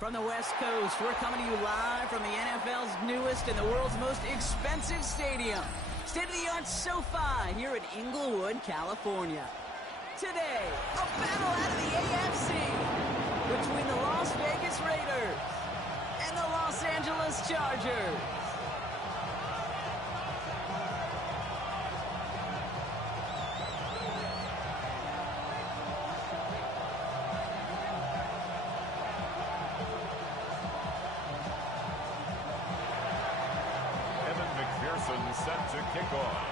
From the West Coast, we're coming to you live from the NFL's newest and the world's most expensive stadium. State-of-the-art SoFi here in Inglewood, California. Today, a battle out of the AFC between the Las Vegas Raiders and the Los Angeles Chargers. Set to kick off.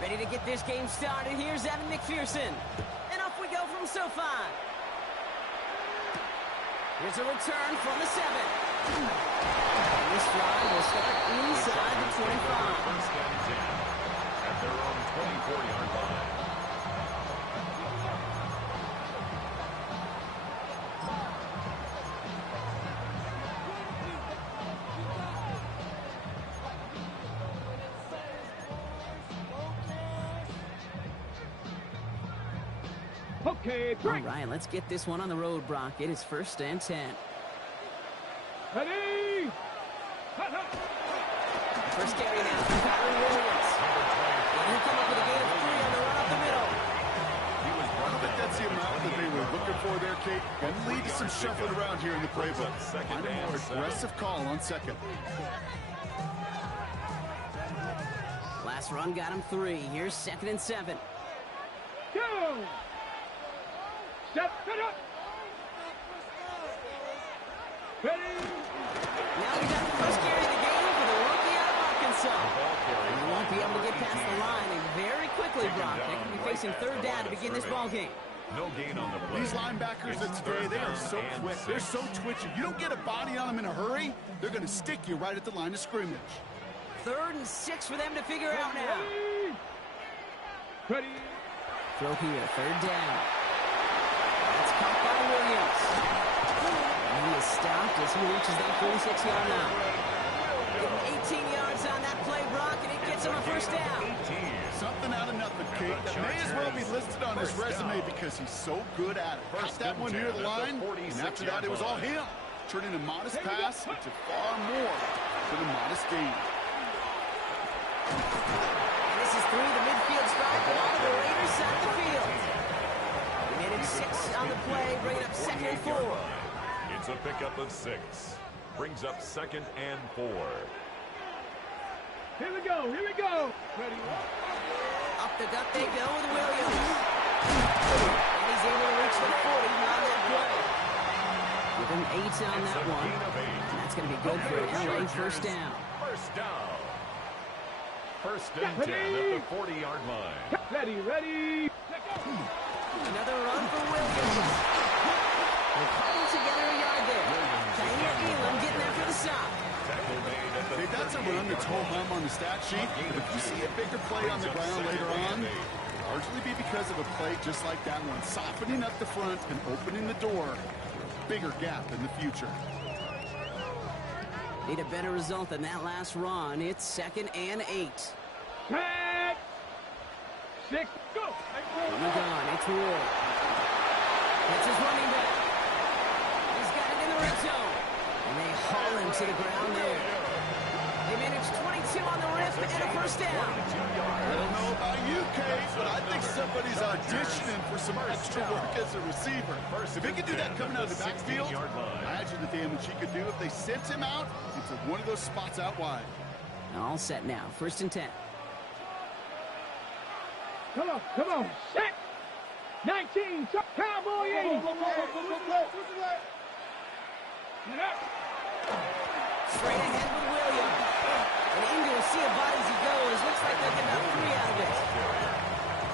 Ready to get this game started. Here's Evan McPherson. And off we go from SoFi. Here's a return from the 7. And this drive will start inside the 25. First and 10 at their own 24-yard line. Okay, all right, let's get this one on the road, Brock. It is first and 10. Ready? First carry now from Kyrie Williams. And he'll come up with a gain of 3 on the run up the middle. I don't think that's the amount that they were looking for there, Kate. Going to lead to some shuffling around here in the playbook. Find a more aggressive call on second. Last run got him 3. Here's second and 7. Go! Step it up! Ready? Now we got the first carry of the game for the rookie out of Arkansas. And he won't be able to get past the line, and very quickly, Brock, they could be facing third down to begin this ball game. No gain on the play. These linebackers of today, they are so quick. They're so twitchy. You don't get a body on them in a hurry, they're going to stick you right at the line of scrimmage. Third and 6 for them to figure out now. Ready? Throw here, third down. That's caught by Williams. And he is stopped as he reaches that 46-yard line. Give him 18 yards on that play, Brock, and it gets him a first down. Something out of nothing, Kate. That may as well be listed on his resume because he's so good at it. Caught that one here at the line, and after that it was all him. Turning a modest pass into far more than a modest gain. And this is through the midfield stripe and on the Raiders side of the field. They made it 6 on the play, bringing up second and 4. It's a pickup of 6. Brings up second and 4. Here we go, here we go! Ready? Up the gut they go with Williams. And he's able to reach the 40 on that play. Give him 8 on that one. And that's going to be good for an LA first down. First down. First and 10 at the 40-yard line. Ready, ready! Another run for Williams. They're putting together a yard there. Taylor Elam getting there for the stop. Hey, that's a run that's ho-hum on the stat sheet, but if you see a bigger play on the ground later on, it'll largely be because of a play just like that one, softening up the front and opening the door for a bigger gap in the future. Need a better result than that last run. It's second and 8. Tag! 6, go! From the gun, it's Ward. That's his running back. He's got it in the red zone. And they haul him to the ground there. They managed 22 on the rip and a first down. I don't know about you, Kate, but I think somebody's auditioning for some extra work as a receiver. If he could do that coming out of the backfield, imagine the damage he could do if they sent him out into one of those spots out wide. All set now, first and 10. Come on, set! 19, Cowboy 80! Straight ahead with Williams. And Ingle will see about as he goes. Looks like they'll get about 3 out of it.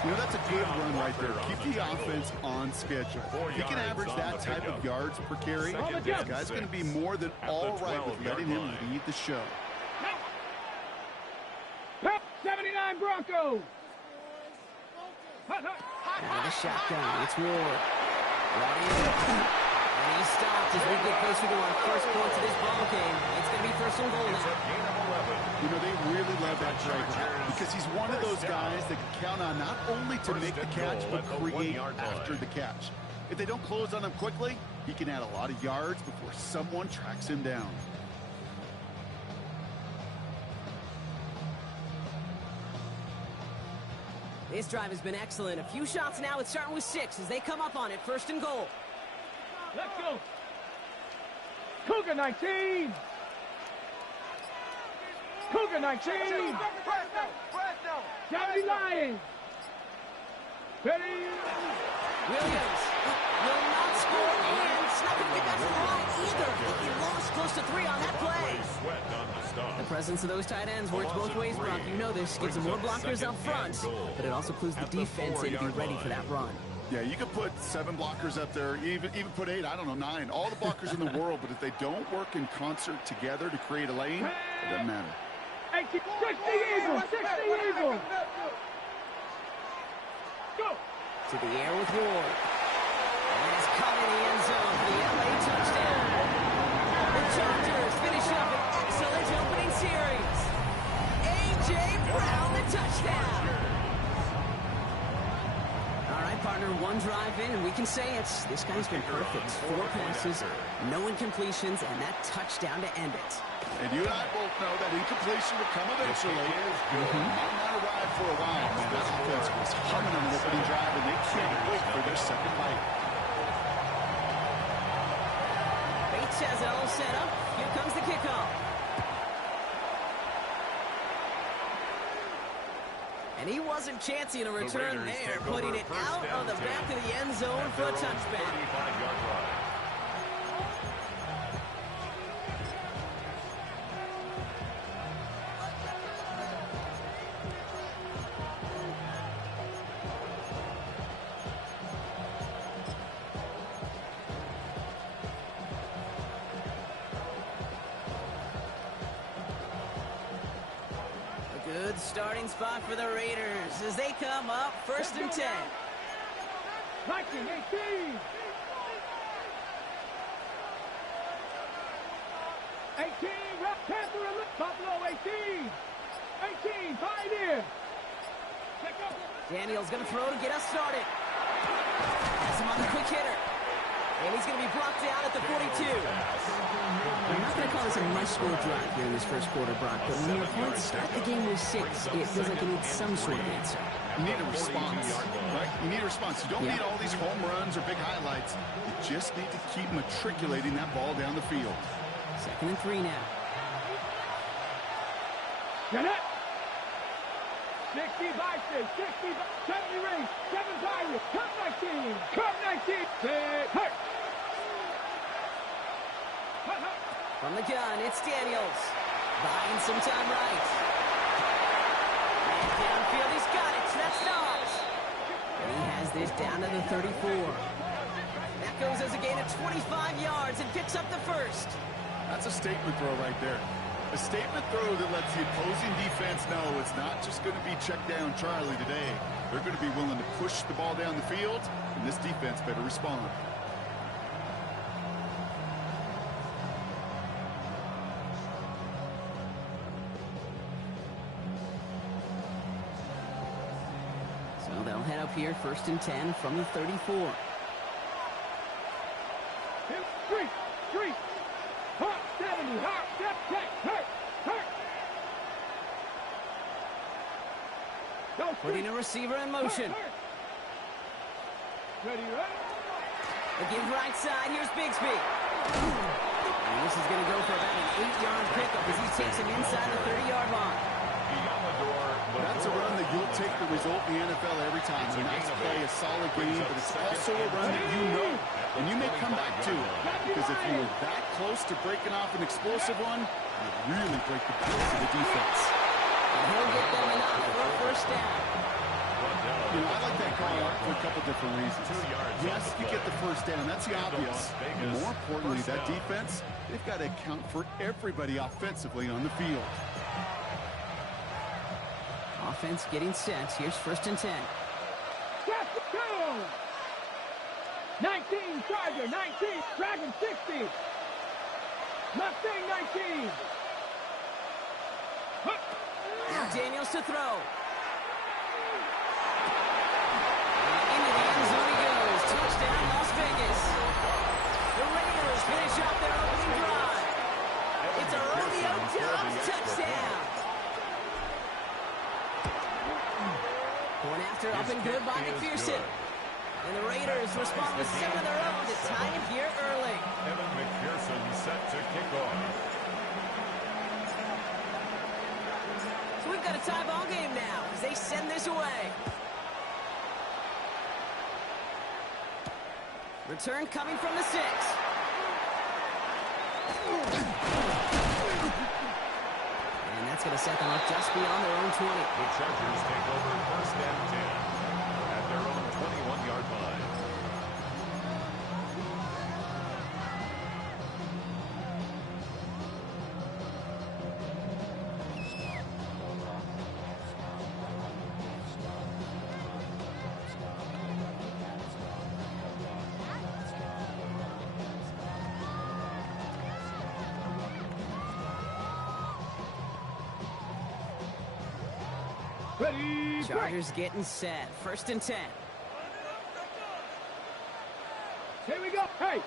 You know, that's a good run right there. Keep the offense on schedule. If you can average that type of yards per carry, this guy's going to be more than all right with letting him lead the show. 79 Broncos! Out of the shotgun, it's Ward. Right in. And he stopped as we get closer to our first points of this ball game. It's going to be first and goal now. You know, they really love that driver because he's one of those guys that can count on not only to make the catch, but create after the catch. If they don't close on him quickly, he can add a lot of yards before someone tracks him down. This drive has been excellent. A few shots now. It's starting with 6 as they come up on it. 1st and goal. Let's go. Cougar 19. Cougar 19. 70 Lions. Ready. Williams will not score, and it's not going to get that far either. He lost close to 3 on that play. The presence of those tight ends works both ways, Brock. You know this. Gives them more blockers up front, but it also clues the defense in to be ready for that run. Yeah, you could put 7 blockers up there, even put 8, I don't know, 9. All the blockers in the world, but if they don't work in concert together to create a lane, it doesn't matter. 60 Eagles. 60 Eagles. Go. To the air with Ward. And it's caught in the end zone for the LA touchdown. The Chargers finish up an excellent opening series. A.J. Brown, the touchdown. All right, partner, 1 drive in, and we can say this guy's been perfect. 4 passes, no incompletions, and that touchdown to end it. And you and I both know that incompletion will come eventually. Might not arrive for a while. Man, that offense was humming on the opening drive, and they can't wait for their second bite. Bates has it all set up. Here comes the kickoff. And he wasn't chancing a return there, putting it out of the back of the end zone for a touchback. Good starting spot for the Raiders as they come up 1st and 10. Viking 18. 18, Panther, Buffalo 18. 18, Pioneer. Daniel's going to throw to get us started. Has him on the quick hitter. And he's going to be blocked out at the 42. I'm not going to call this a must-score drive here in this first quarter, Brock, but when your opponents start the game with 6, it feels like it needs some sort of answer. You need a response, right? You need a response. You don't need all these home runs or big highlights. You just need to keep matriculating that ball down the field. 2nd and 3 now. Get it. 60 Viking, 60, 70 Rings, 7 Pirates, Cup 19, Cup 19, hurt. From the gun, it's Daniels. Buying some time right. And downfield, he's got it. That's not. And he has this down to the 34. That goes as a gain of 25 yards and picks up the first. That's a statement throw right there. A statement throw that lets the opposing defense know it's not just going to be check down Charlie today. They're going to be willing to push the ball down the field, and this defense better respond. So they'll head up here 1st and 10 from the 34. 2, 3, hot 70, hot step, check, hurt. Putting a receiver in motion. Ready, right? The give right side, here's Bigsby. And this is going to go for about an 8-yard pickup as he takes him inside the 30-yard line. That's a run that you'll take the result in the NFL every time. It's a nice play, a solid game, but it's also a run that you know, and you may come back to it. Because if you were that close to breaking off an explosive one, you'd really break the balance of the defense. And he'll get them enough for a 1st down. You know, I like that call for a couple different reasons. Yes, you get the 1st down. That's the obvious. More importantly, that defense, they've got to account for everybody offensively on the field. Offense getting set. Here's 1st and 10. Go! 19, Charger, 19, Dragon 60. Mustang 19. Now Daniels to throw. Into the end zone he goes. Touchdown, Las Vegas. good by McPherson. And the Raiders respond with 7 of their own to tie it here early. Evan McPherson set to kick off. So we've got a tie ball game now as they send this away. Return coming from the 6. And that's going to set them up just beyond their own 20. The Chargers take over 1st and 10 at their own 21-yard line. Ready, Chargers getting set. 1st and 10. here we go. Hey,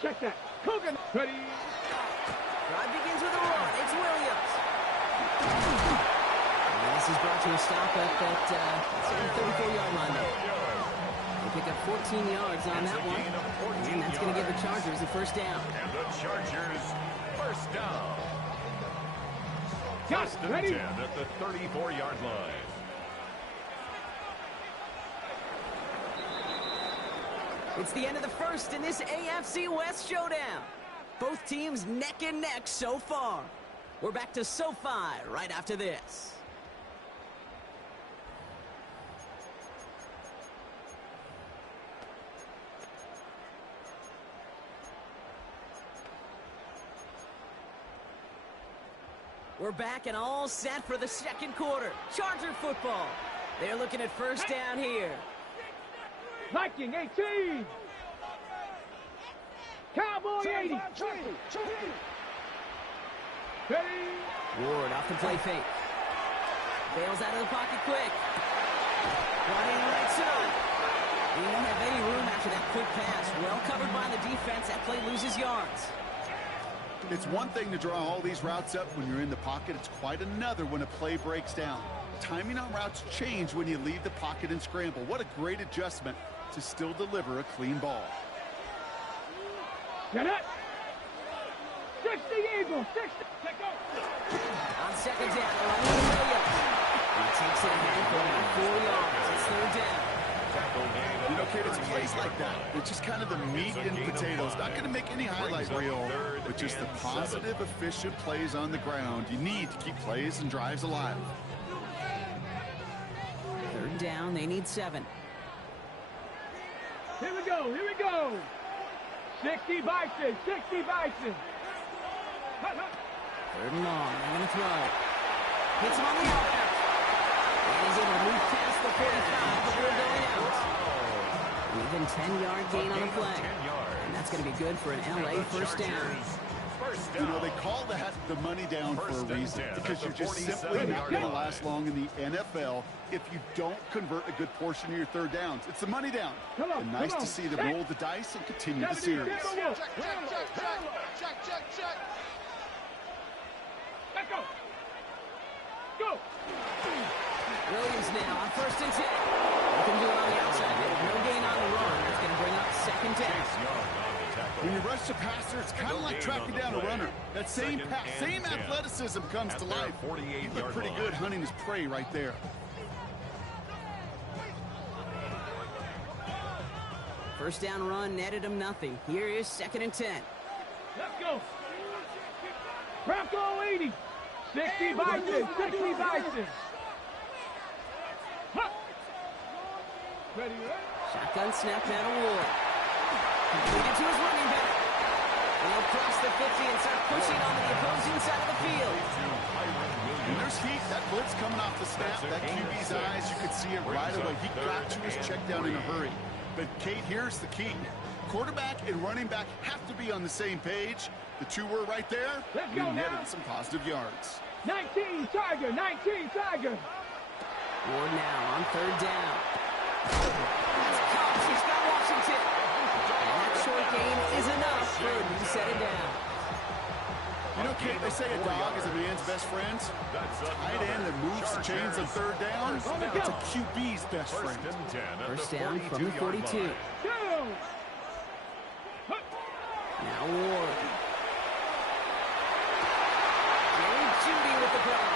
check that. Coogan. Ready. Drive begins with a run. It's Williams. And this is brought to a stop at that 34-yard line there. They pick up 14 yards on that one. And that's going to give the Chargers a 1st down. And the Chargers 1st down. Got 1st and ready. 10 at the 34-yard line. It's the end of the 1st in this AFC West showdown. Both teams neck and neck so far. We're back to SoFi right after this. We're back and all set for the 2nd quarter. Charger football. They're looking at 1st down here. Viking 18. Cowboy 80. Ready. Ward off the play fake. Bails out of the pocket quick. Running right side. He won't have any room after that quick pass. Well covered by the defense. That play loses yards. It's one thing to draw all these routes up when you're in the pocket. It's quite another when a play breaks down. Timing on routes change when you leave the pocket and scramble. What a great adjustment to still deliver a clean ball. Get it. 60 Eagles. 60. Take go. On 2nd down, they're running with Williams. He takes it ahead for about 4 yards. It's 3rd down. You know, kid, it's plays like that. It's just kind of the meat and potatoes. Not going to make any highlight reel, but just the positive, efficient plays on the ground. You need to keep plays and drives alive. 3rd down, they need 7. Here we go. 60 Bison. 60 Bison. 3rd and long, they're going to throw. Hits him on the outlet. And he's able to move past the 45 before going out. Even 10-yard gain on the play. And that's going to be good for an LA 1st down. You know, they call that the money down for a reason, because you're just simply not going to last long in the NFL if you don't convert a good portion of your 3rd downs. It's the money down. And nice to see them roll the dice and continue the series. Check. Let's go. Go. Williams now on 1st and 10. They can do it on the outside. They have no gain on the run. That's going to bring up 2nd down. When you rush the passer, it's kind of like tracking down a runner. That same pass, same athleticism comes to life. You look pretty good hunting his prey right there. First down run netted him nothing. Here is 2nd and 10. Let's go. Bronco 80. 60 Bison. 60 Bison. Huh. Ready. Shotgun snap out of Ward. Completed to his running back. And he'll cross the 50 and start pushing onto the opposing side of the field. And there's heat. That blitz coming off the snap. That QB's eyes, you could see it right away. He got to his check down in a hurry. But, Kate, here's the key. Quarterback and running back have to be on the same page. The two were right there. Let's go now. Netted some positive yards. 19 Tiger. 19 Tiger. Ward now on 3rd down. That's caught. He's got Washington. And that short gain is enough for him to set it down. You know, know, Kate, they say a dog is a man's best friend. Tight end that moves the chains on third down. It's a QB's best friend. First down from the 42. Now Ward. Jerry Jeudy with the grab.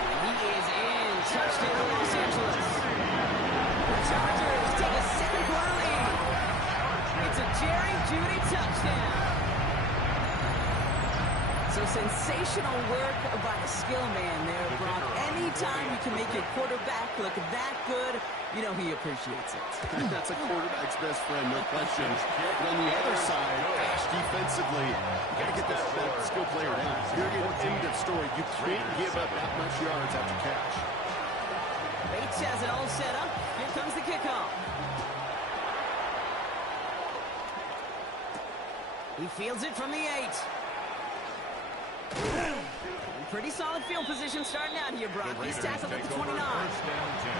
And he is in. Touchdown, Los Angeles. The Chargers take a second quarter lead. It's a Jerry Jeudy touchdown. So sensational work by the skill man there, Brock. Anytime you can make your quarterback look that good, you know he appreciates it. That's a quarterback's best friend, no question. But on the other side, gosh, defensively, you got to get that skill player down. Period, end of story. You can't give up that much yards after catch. Bates has it all set up. Here comes the kickoff. He fields it from the 8. Pretty solid field position starting out here, Brock. He's tackled at the 29. First down 10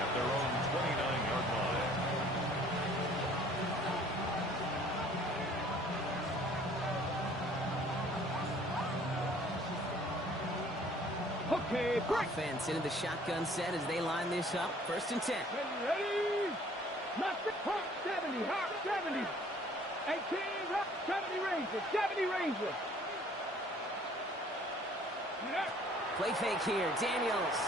at their own 29-yard line. Okay, break. Offense into the shotgun set as they line this up. First and 10. Ready? Nothing. Hawk 70. Hawk 70. 18. Hawk 70 Ranger. 70 Ranger. Play fake here. Daniels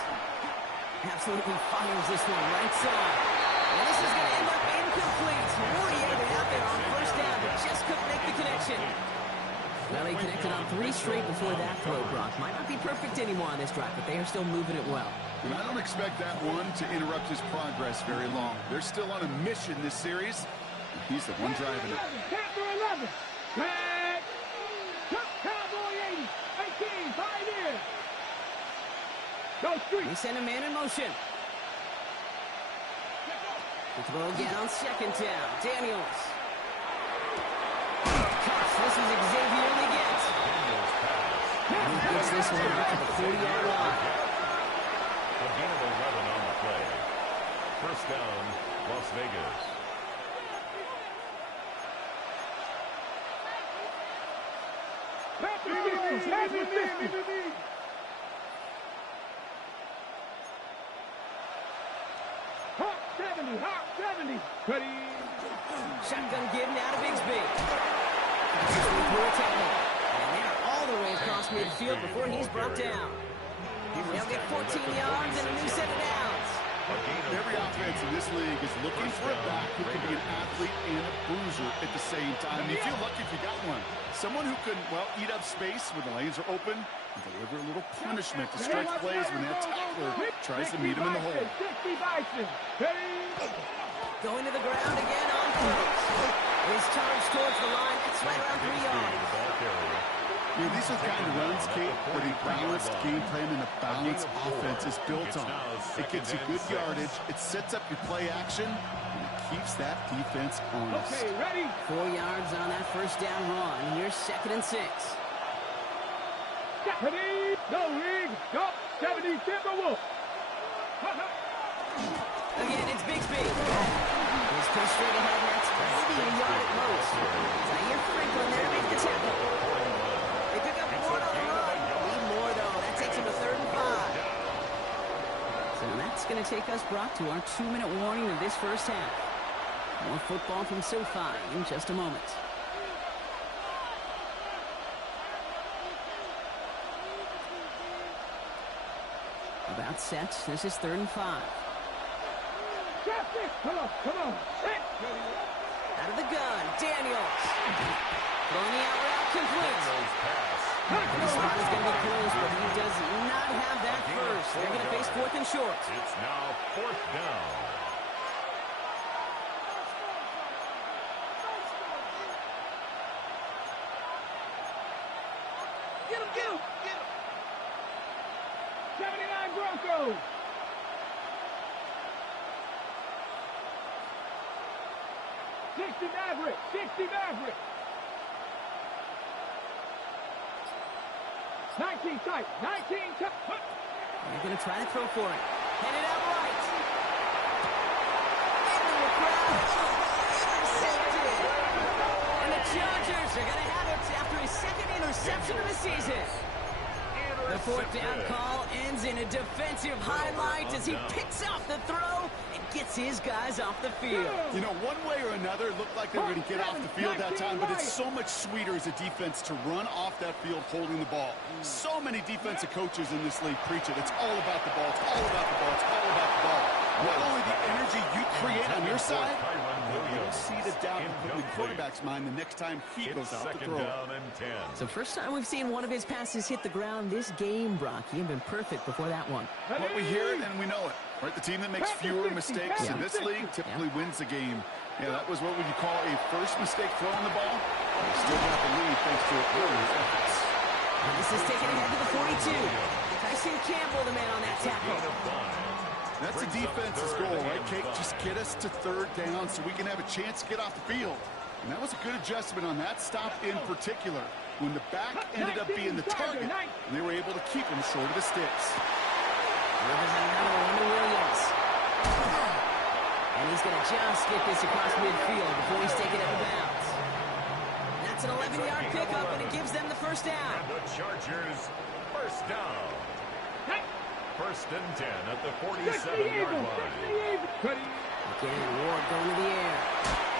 absolutely fires this one right side. And this is going to end up incomplete. Really able out there on first down, but just couldn't make the connection. Well, he connected on 3 straight before that throw, Brock. Might not be perfect anymore on this drive, but they are still moving it well. And I don't expect that one to interrupt his progress very long. They're still on a mission this series. He's the one driving it. Panther 11. Back. Cowboy 80. 18. Pioneer. Go street. They send a man in motion. The throw again on second down. Daniels. This is Xavier Leggett. And he gets this one out to the 40-yard line. A gain of 11 on the play. First down, Las Vegas. Hawk 70. Hawk 70. Ready. Shotgun give now to Bigsby. Through a tackle. And they're all the way across midfield before he's brought down. They'll get 14 yards and a new set of downs. Every offense in this league is looking for a back who can be an athlete and a bruiser at the same time. You feel lucky if you got one. Someone who can, well, eat up space when the lanes are open and deliver a little punishment to stretch plays when that tackler tries to meet him in the hole. 60 Bison. Ready. Going to the ground again on foot. His charge towards the line. That's right around 3 yards. These are the kind of runs, Kate, where the balanced game plan and a balanced offense is built on. It gets you good yardage, it sets up your play action, and it keeps that defense honest. Okay, ready. 4 yards on that first down run. Here's second and 6. Ready. Go, Rig. Go. 70 Timberwolf. Again, it's Bigsby. He's pushed straight ahead, and that's maybe a yard at most. Zaire Franklin there to make the tackle. They pick up 1 on the run. Need more, though. That takes him to 3rd and 5. So that's going to take us, Brock, to our 2-minute warning of this first half. More football from SoFi in just a moment. About set. This is 3rd and 5. Come on, come on. Out of the gun, Daniels. Throwing the out route complete. The spot is going to be closed, but he does not have that first. They're going to face 4th and short. It's now 4th down. Get him, get him, get him. 79 Broncos. Maverick, 60 Maverick. 19 tight, 19 tight. They're going to try to throw for it. Headed out right. Into the crowd. Intercepted. And the Chargers are going to have it after his second interception fourth down call ends in a defensive highlight as he picks off the throw and gets his guys off the field. You know, one way or another, it looked like they were going to get off the field that time, but it's so much sweeter as a defense to run off that field holding the ball. So many defensive coaches in this league preach it. It's all about the ball. It's all about the ball. It's all about the ball. Not only the energy you create on your side, you'll see the doubt in the quarterback's mind the next time he goes out to throw. So first time we've seen one of his passes hit the ground this game, Brock. He had been perfect before that one. But we hear it and we know it. Right, the team that makes fewer mistakes in this league typically wins the game. Yeah, that was what would you call a first mistake throwing the ball. They still got the lead thanks to early efforts. This is taken ahead to the 42. Tyson Campbell, the man on that tackle. That's a defense's goal, right, Kate? Just get us to third down so we can have a chance to get off the field. And that was a good adjustment on that stop in particular, when the back ended up being the target, and they were able to keep him short of the sticks. Representing number one to Williams. And he's going to just get this across midfield before he's taken out of bounds. That's an 11-yard pickup, and it gives them the first down. And the Chargers, first down. First and 10 at the 47-yard line. Again, Ward going to the air.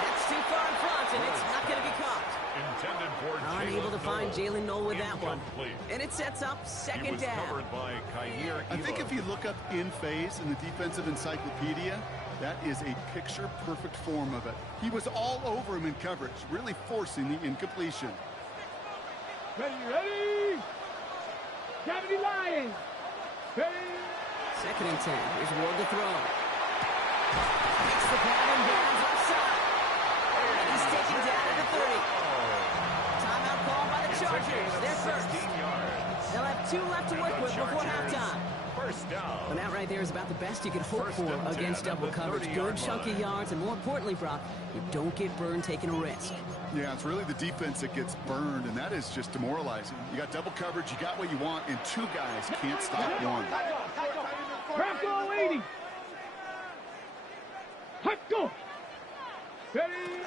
That's too far in front, and it's not going to be caught. Intended for unable to find Jalen Noel with that one. Incomplete. And it sets up second down. I think if you look up in phase in the defensive encyclopedia, that is a picture-perfect form of it. He was all over him in coverage, really forcing the incompletion. Ready? 70 Lions. Second and 10. Here's Ward to throw. Makes the pattern down left side. And he's taken down at the 30. Timeout called by the Chargers. They're first. They'll have 2 left to work with before halftime. First down. And that right there is about the best you could hope for against double coverage. Good chunky yards, and more importantly, Brock, you don't get burned taking a risk. Yeah, it's really the defense that gets burned, and that is just demoralizing. You got double coverage, you got what you want, and 2 guys can't stop one. Crack all 80. Hot go. Ready?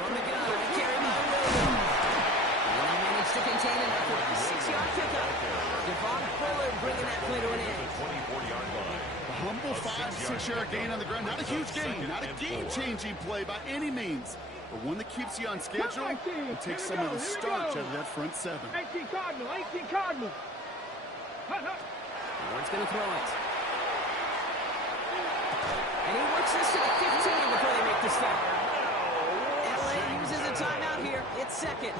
From the gun, carried by Williams. And he managed to contain it after a 6-yard pickup. Devon Fuller bringing that play to an end. 24-yard line. A humble 5-6-yard gain on the ground. Not a huge gain, not a game-changing play by any means, but one that keeps you on schedule and takes some of the starch out of that front 7. 18 Cardinal, 18 Cardinal. Ward's going to throw it. And he works this to the 15 before they make the stop. LA uses a timeout here. It's second.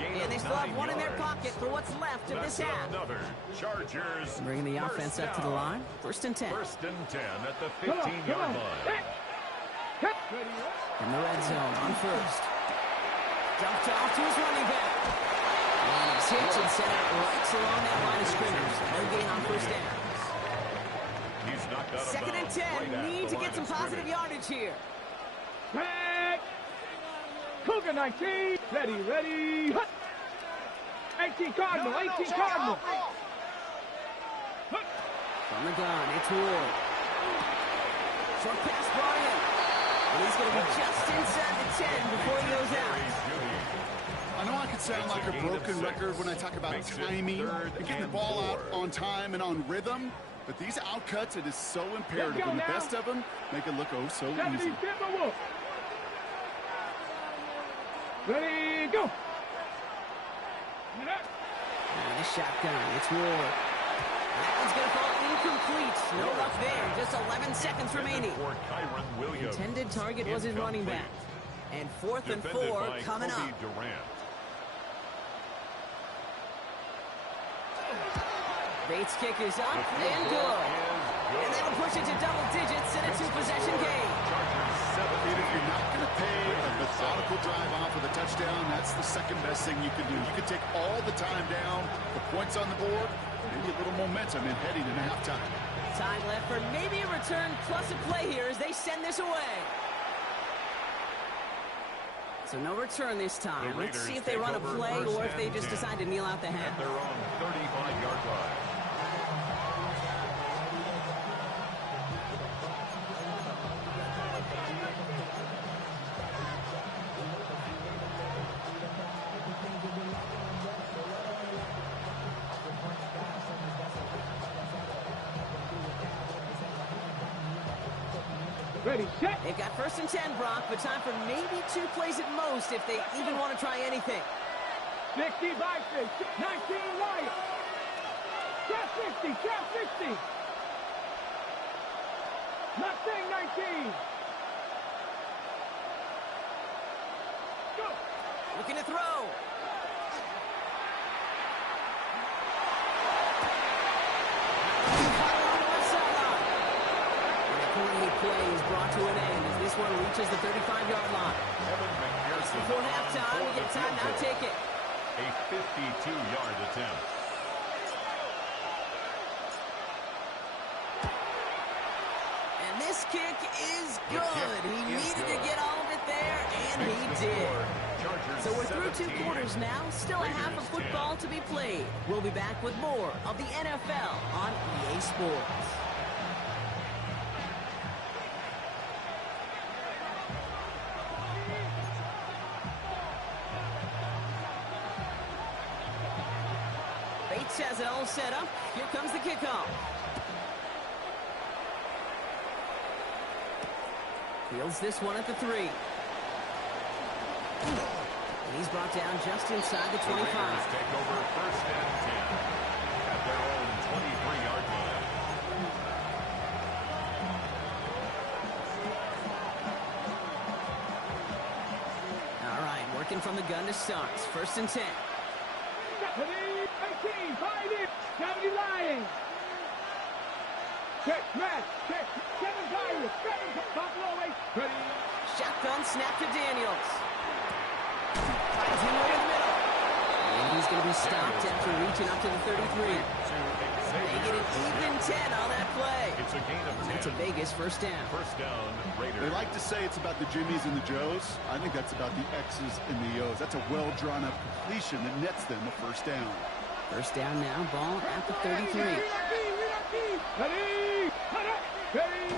And they still have 1 in their pocket for what's left of this half. Another Chargers. Bringing the offense up to the line. First and 10. First and 10 at the 15-yard line. In the red zone on first. Dumped off to his running back. And he's hit and set out right along that line of scrimmage. No gain on first down. He's knocked out of Second and bounds 10. right Need at to the get some line of positive scrimmage. yardage here. Back. Cougar 19. Ready. 18 Cardinal, 18 Cardinal. From the gun, it's Ward. Short pass brought in. And he's going to be just inside the 10 before he goes out. I know I could sound like a broken record when I talk about timing and getting the ball out on time and on rhythm, but these outcuts, it is so imperative. And the best of them make it look oh so easy. Ready, go. And the shotgun, it's Ward. That one's going to fall incomplete. No luck there. Just 11 seconds remaining. For Kyron Williams. Intended target was his running back. And 4th and 4 coming up. Bates' kick is up and good. And that'll push it to double digits in a 2-possession game. If you're not going to pay a methodical drive off with a touchdown, that's the second best thing you can do. You can take all the time down, the points on the board, maybe a little momentum in heading into halftime. Time left for maybe a return plus a play here as they send this away. So no return this time. Let's see if they run a play or if they just decide to kneel out the half. At their own 35-yard line. Ready, set. They've got 1st and 10, Brock, but time for maybe 2 plays at most if they even want to try anything. 60 by 6. 19 Lions. Trap 60. Trap 60. Mustang 19. Go. Looking to throw. Play is brought to an end as this one reaches the 35-yard line. Before halftime, we get time now. Take it. A 52-yard attempt. And this kick is good. He needed to get all of it there, and he did. So we're through 2 quarters now. Still a half of football to be played. We'll be back with more of the NFL on EA Sports. Has it all set up. Here comes the kickoff. Fields this one at the 3. And he's brought down just inside the 25. Take over 1st and 10 at their own 23-yard line. All right, working from the gun to start. 1st and 10. 18, 5 in. 70 Lions. Check, match, check. 7 Pirates, 7 Buffalo 8. Ready. Shotgun snap to Daniels. Finds him over the middle. And he's going to be stopped after reaching up to the 33. They get an even 10 on that play. It's a gain of 10. It's a Vegas 1st down. 1st down, Raiders. They like to say it's about the Jimmies and the Joes. I think that's about the X's and the O's. That's a well-drawn-up completion that nets them a 1st down. 1st down now, ball at the 33. Ready. Ready.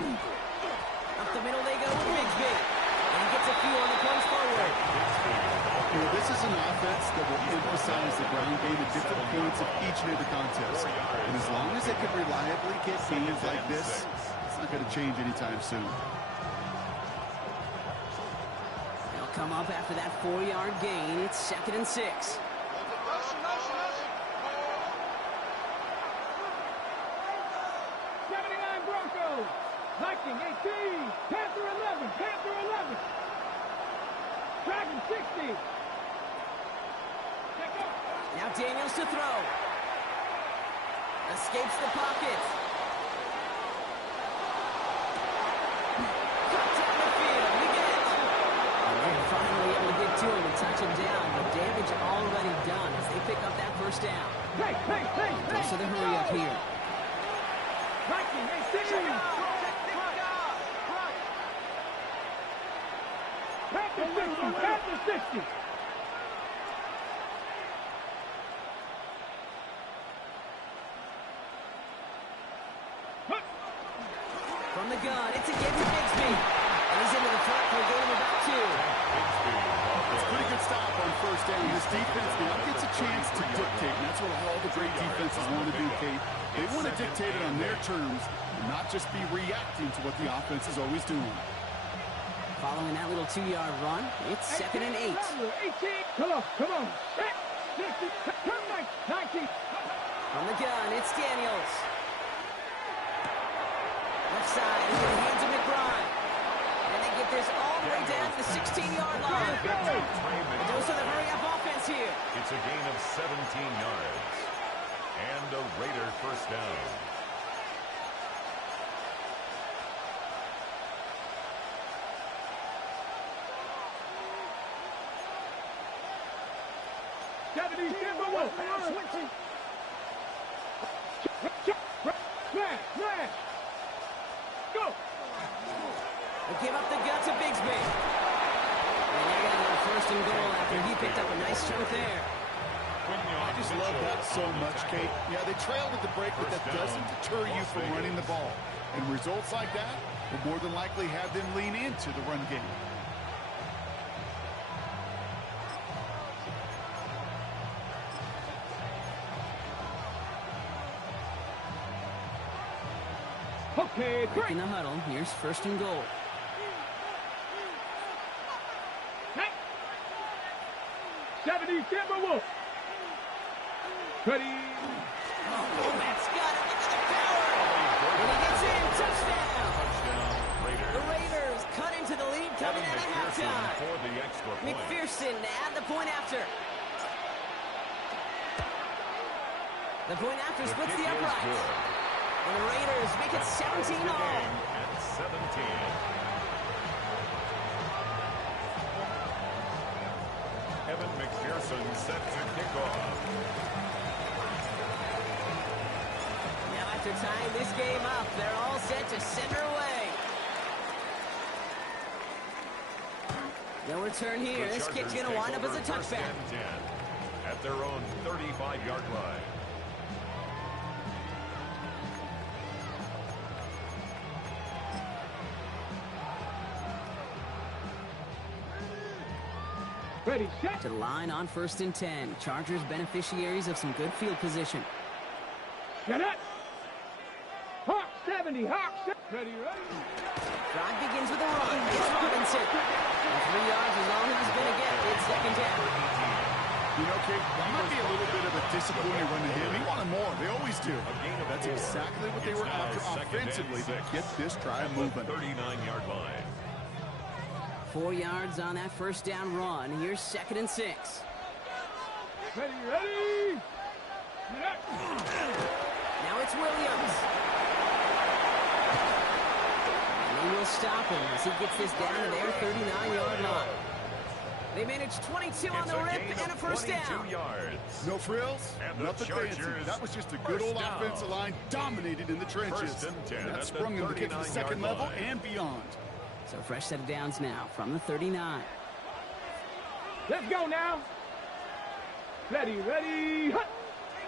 Up the middle they go with Bigsby. And he gets a few on the points forward. This is an offense that will emphasize the ground game at different points of each and every contest. And as long as they can reliably get gains like this, it's not going to change anytime soon. They'll come up after that 4-yard gain. It's 2nd and 6. Viking 18, Panther 11, Panther 11. Dragon 60. Now Daniels to throw. Escapes the pocket. Cut down the field. We get it. And they're finally able to get to him and touch him down. But damage already done as they pick up that 1st down. Hey. Goes to the hurry up here. Viking 18. Panther 60. From the gun, it's again to Bigsby. And he's into the front for a gain of about 2. It's a pretty good stop on 1st down. This defense now gets a chance to dictate, and that's what all the great defenses want to do, Kate. They want to dictate it on their terms and not just be reacting to what the offense is always doing. Following that little 2-yard run, it's 2nd and 8. 18. Come on. 19. From the gun, it's Daniels. Left side into the hands of McBride. And they get this all the way down to the 16-yard line. Those are the hurry-up offense here. It's a gain of 17 yards. And a Raider 1st down. Smash. Go. They give up the gut to Bigsby. And they're going to go 1st and goal after he picked up a nice chunk there. I just love that so much, Kate. Yeah, they trailed at the break, but that doesn't deter you from running the ball. And results like that will more than likely have them lean into the run game. Okay, Breaking the huddle. Here's 1st and goal. 70 Timberwolves. Ready. Oh, Matt's got it. Look at the power. And he gets in. Touchdown. The Raiders cut into the lead coming out of halftime. For the extra point. McPherson to add the point after. The point after splits the upright. And the Raiders make it 17 all. At 17. Evan McPherson set to kick off. Now after tying this game up, they're all set to send her away. No return here. This kick's going to wind up as a touchback. At their own 35-yard line. Ready, set. To the line on 1st and 10. Chargers beneficiaries of some good field position. Get it. Hawk 70, Hawk 70. Ready, ready. Drive begins with a run. It's Robinson. 3 yards is all he's going to get. It's second down. You know, Kate, that might be a little bit of a disappointing run to him. He wanted more. They always do. That's exactly what they were after offensively to get this drive moving. 39-yard line. 4 yards on that first down run. Here's 2nd and 6. Ready, ready. Now it's Williams. And they will stop him as he gets this down to their 39-yard line. They managed 22 on the rip and a first down. Yards. No frills, And the nothing fancy. Chargers, That was just a good old first down. offensive line dominated in the trenches. 1st and 10 And that at sprung the him to get to the 39-yard second level line. and beyond. So fresh set of downs now from the 39. Let's go now. Ready, ready. Hut,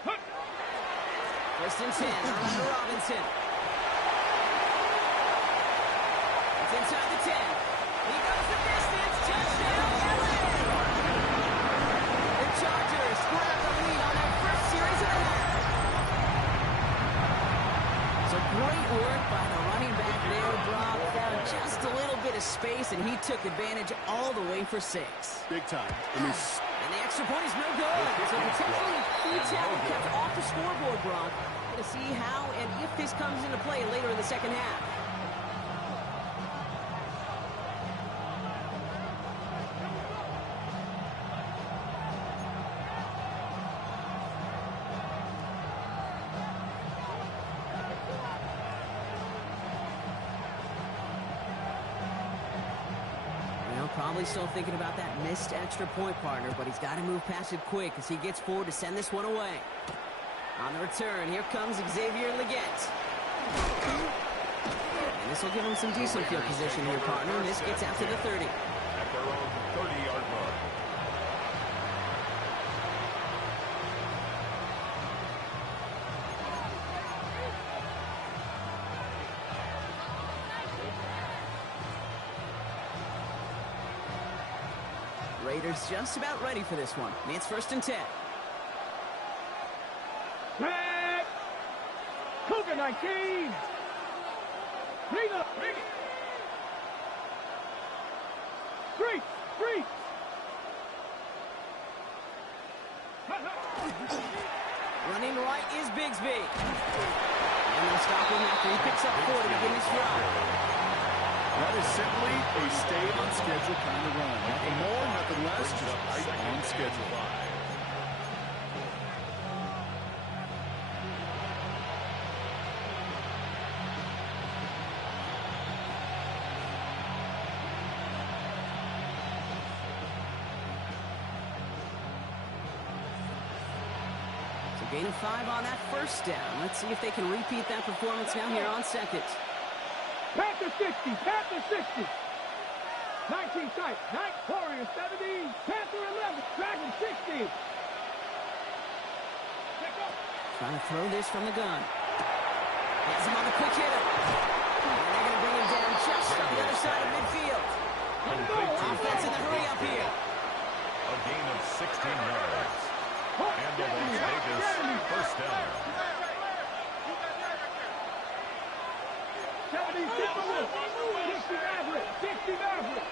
hut. 1st and 10 on Robinson. It's inside the 10. He goes the distance. Touchdown, LA! The Chargers grab the lead on their first series of the half. So great work by the running back there, Brock. Found just a little bit of space, and he took advantage all the way for 6. Big time. I mean, And the extra point is no good. So potentially futile kept off the scoreboard, Brock. To see how and if this comes into play later in the second half. Probably still thinking about that missed extra point, partner, but he's got to move past it quick as he gets forward to send this one away. On the return, here comes Xavier Leggett. And this will give him some decent field position here, partner, and this gets out to the 30. At their own 30-yard line. Raiders just about ready for this one. It's 1st and 10. Red. Cougar 19. Bring up, bring it. 3, 3. Running right is Bigsby. And they'll stop him after he picks up 4 to begin this drive. that is simply a stay on schedule kind of run. Nothing more, nothing less, just right on schedule. Gain of 5 on that first down. Let's see if they can repeat that performance now here on second. Panther 60, Panther 60. 19 sight, Knight Warrior 70, Panther 11, Dragon 60. Trying to throw this from the gun. Has him on the quick hitter. And they're going to bring him down just on the other side of midfield. Offense in the hurry up here. A gain of 16 yards. And the Las Vegas first down. 70 Timberwolves, 60 Maverick, 60 Maverick.